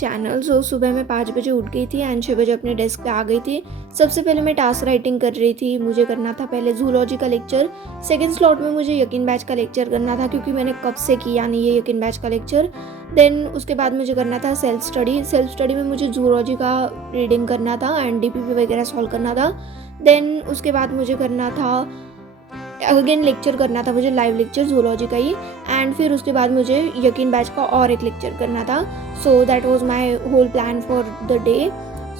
Channel. सो सुबह मैं 5 बजे उठ गई थी एंड 6 बजे अपने डेस्क पे आ गई थी। सबसे पहले मैं टास्क राइटिंग कर रही थी। मुझे करना था पहले जूलॉजी का लेक्चर। सेकंड स्लॉट में मुझे यकीन बैच का लेक्चर करना था क्योंकि मैंने कब से किया नहीं ये यकीन बैच का लेक्चर। देन उसके बाद मुझे करना था सेल्फ स्टडी। सेल्फ स्टडी में मुझे जूलॉजी का रीडिंग करना था एंड डीपीपी वगैरह सॉल्व करना था। देन उसके बाद मुझे करना था अगेन लेक्चर करना था मुझे लाइव लेक्चर जूलॉजी का ही। एंड फिर उसके बाद मुझे यकीन बैच का और एक लेक्चर करना था। So that was my whole plan for the day.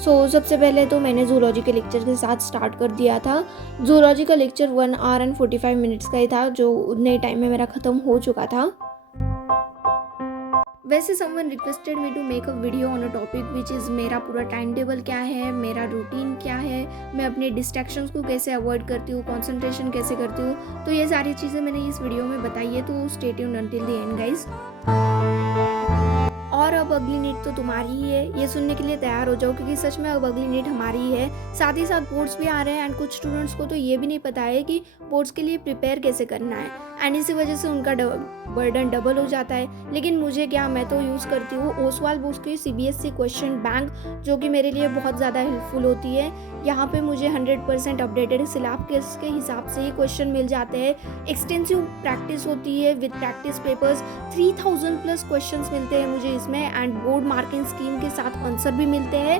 So सबसे पहले तो मैंने जूलॉजी के लेक्चर के साथ स्टार्ट कर दिया था। जूलॉजी का लेक्चर 1 आवर एंड 45 मिनट्स का ही था जो उतने टाइम में मेरा ख़त्म हो चुका था। वैसे someone requested me to make a video on a topic which is मेरा पूरा टाइम टेबल क्या है, मेरा रूटीन क्या है, मैं अपने डिस्ट्रैक्शंस को कैसे अवॉइड करती हूँ, कंसंट्रेशन कैसे करती हूँ। तो ये सारी चीज़ें मैंने इस वीडियो में बताई है, तो stay tuned until the end guys. और अब अगली नीट तो तुम्हारी ही है, ये सुनने के लिए तैयार हो जाओ क्योंकि सच में अब अगली नीट हमारी ही है। साथ ही साथ बोर्ड्स भी आ रहे हैं एंड कुछ स्टूडेंट्स को तो ये भी नहीं पता है कि बोर्ड्स के लिए प्रिपेयर कैसे करना है एंड इसी वजह से उनका बर्डन डबल हो जाता है। लेकिन मुझे क्या, मैं तो यूज़ करती हूँ ओसवाल बुक्स की CBSE क्वेश्चन बैंक, जो कि मेरे लिए बहुत ज़्यादा हेल्पफुल होती है। यहाँ पे मुझे 100% अपडेटेड सिलेबस के हिसाब से ही क्वेश्चन मिल जाते हैं। एक्सटेंसिव प्रैक्टिस होती है विद प्रैक्टिस पेपर्स। 3000+ क्वेश्चंस मिलते हैं मुझे इसमें एंड बोर्ड मार्किंग स्कीम के साथ आंसर भी मिलते हैं।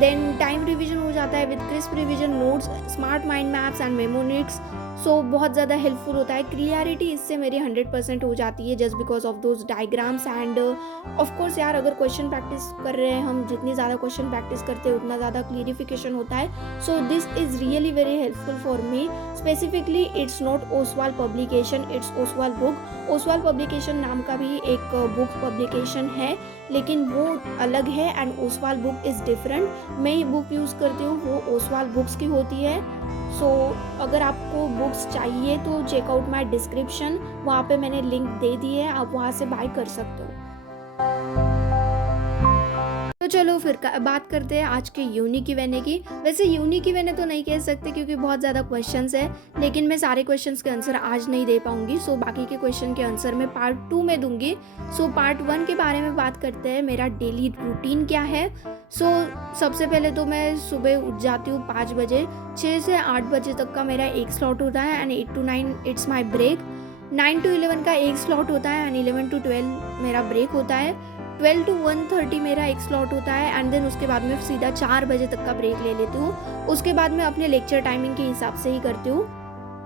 देन टाइम रिवीजन हो जाता है with crisp revision notes, smart mind maps and mnemonics. So बहुत ज़्यादा हेल्पफुल होता है। क्लियरिटी इससे मेरी 100% हो जाती है just because of those diagrams end of course यार, अगर क्वेश्चन प्रैक्टिस कर रहे हैं हम, जितनी ज़्यादा क्वेश्चन प्रैक्टिस करते हैं उतना ज़्यादा क्लियरिफिकेशन होता है। So this is really very helpful for me. Specifically it's not Oswal publication, it's Oswal book. Oswal publication नाम का भी एक बुक पब्लिकेशन है लेकिन वो अलग है and Oswal book is different. मैं ही बुक यूज़ करती हूँ, वो ओसवाल बुक्स की होती है। सो अगर आपको बुक्स चाहिए तो चेकआउट माई डिस्क्रिप्शन, वहाँ पे मैंने लिंक दे दी है, आप वहाँ से बाय कर सकते हो। तो चलो फिर बात करते हैं आज के यूनिक Q&A की। वैसे यूनिक Q&A तो नहीं कह सकते क्योंकि बहुत ज़्यादा क्वेश्चंस है, लेकिन मैं सारे क्वेश्चंस के आंसर आज नहीं दे पाऊंगी। सो बाकी के क्वेश्चन के आंसर मैं पार्ट 2 में दूंगी। सो पार्ट 1 के बारे में बात करते हैं, मेरा डेली रूटीन क्या है। सो सबसे पहले तो मैं सुबह उठ जाती हूँ 5 बजे। 6 से 8 बजे तक का मेरा एक स्लॉट होता है and 8 to 9 it's my break. 9 to 11 का एक स्लॉट होता है एंड 11 to 12 मेरा ब्रेक होता है। 12 to 1:30 मेरा एक स्लॉट होता है एंड देन उसके बाद मैं सीधा 4 बजे तक का ब्रेक ले लेती हूँ। उसके बाद मैं अपने लेक्चर टाइमिंग के हिसाब से ही करती हूँ।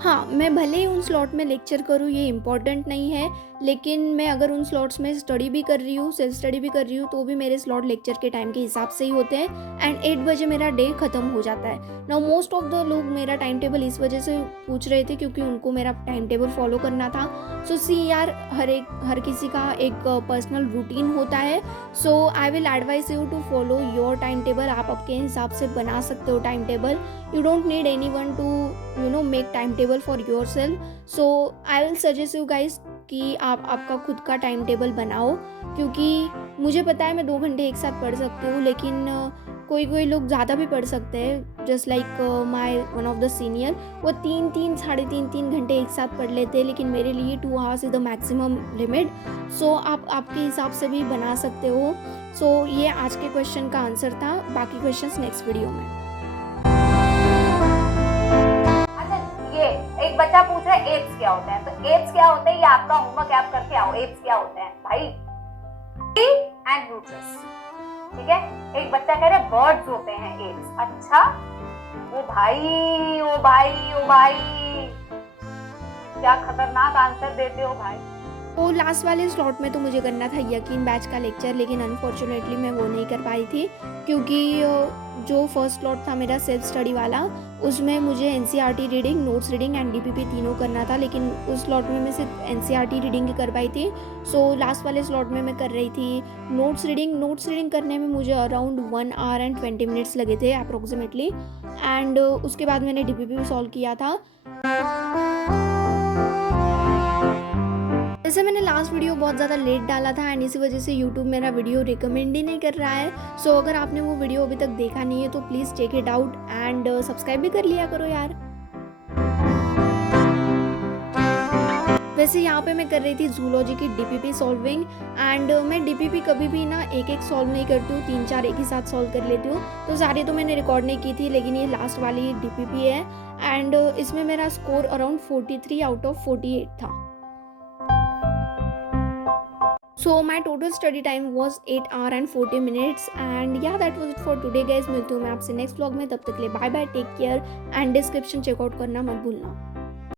हाँ, मैं भले ही उन स्लॉट में लेक्चर करूँ ये इम्पॉर्टेंट नहीं है, लेकिन मैं अगर उन स्लॉट्स में स्टडी भी कर रही हूँ, सेल्फ स्टडी भी कर रही हूँ, तो भी मेरे स्लॉट लेक्चर के टाइम के हिसाब से ही होते हैं एंड 8 बजे मेरा डे ख़त्म हो जाता है। नाउ मोस्ट ऑफ द लोग मेरा टाइम टेबल इस वजह से पूछ रहे थे क्योंकि उनको मेरा टाइम टेबल फॉलो करना था। सो सी यार, हर किसी का एक पर्सनल रूटीन होता है। So I will advise you to follow your time table. आप आपके हिसाब से बना सकते हो time table. You don't need anyone to make time table for yourself. So I will suggest you guys कि आप आपका खुद का टाइम टेबल बनाओ, क्योंकि मुझे पता है मैं 2 घंटे एक साथ पढ़ सकती हूँ, लेकिन कोई लोग ज़्यादा भी पढ़ सकते हैं। Just like my one of the senior, वो 3 3 घंटे एक साथ पढ़ लेते हैं, लेकिन मेरे लिए 2 hours is the maximum limit. So आप आपके हिसाब से भी बना सकते हो। सो ये आज के क्वेश्चन का आंसर था, बाकी क्वेश्चंस नेक्स्ट वीडियो में। एक बच्चा पूछ रहा है एप्स क्या होते हैं, तो एप्स क्या होते हैं ये आपका होमवर्क आप करके आओ। एप्स क्या होते हैं भाई? एंड न्यूट्रस, ठीक है। एक बच्चा कह रहा है बर्ड्स होते हैं एप्स। अच्छा, ओ भाई ओ भाई ओ भाई, क्या खतरनाक आंसर देते हो भाई। तो लास्ट वाले स्लॉट में तो मुझे करना था यकीन बैच का लेक्चर, लेकिन अनफॉर्चुनेटली मैं वो नहीं कर पाई थी क्योंकि जो फर्स्ट स्लॉट था मेरा सेल्फ स्टडी वाला, उसमें मुझे NCERT reading, notes reading and DPP तीनों करना था, लेकिन उस स्लॉट में मैं सिर्फ NCERT रीडिंग ही कर पाई थी। सो लास्ट वाले स्लॉट में मैं कर रही थी नोट्स रीडिंग। नोट्स रीडिंग करने में मुझे अराउंड 1 hour and 20 minutes लगे थे अप्रोक्सीमेटली एंड उसके बाद मैंने DPP भी सॉल्व किया था। जैसे मैंने लास्ट वीडियो बहुत ज़्यादा लेट डाला था एंड इसी वजह से यूट्यूब मेरा वीडियो रिकमेंड ही नहीं कर रहा है। सो अगर आपने वो वीडियो अभी तक देखा नहीं है तो please check it out and subscribe भी कर लिया करो यार। वैसे यहाँ पे मैं कर रही थी जूलॉजी की डीपीपी सॉल्विंग एंड मैं डीपीपी कभी भी ना एक एक सॉल्व नहीं करती हूँ, 3-4 एक ही साथ सॉल्व कर लेती हूँ। तो सारी तो मैंने रिकॉर्ड नहीं की थी, लेकिन ये लास्ट वाली डीपीपी है एंड इसमें मेरा स्कोर अराउंड 43 आउट ऑफ 48 था। So my total study time was 8 hour and 40 minutes and yeah that was it for today guys. मिलती हूँ मैं आपसे नेक्स्ट व्लॉग में, तब तक के लिए bye bye, take care and description check out करना मत भूलना।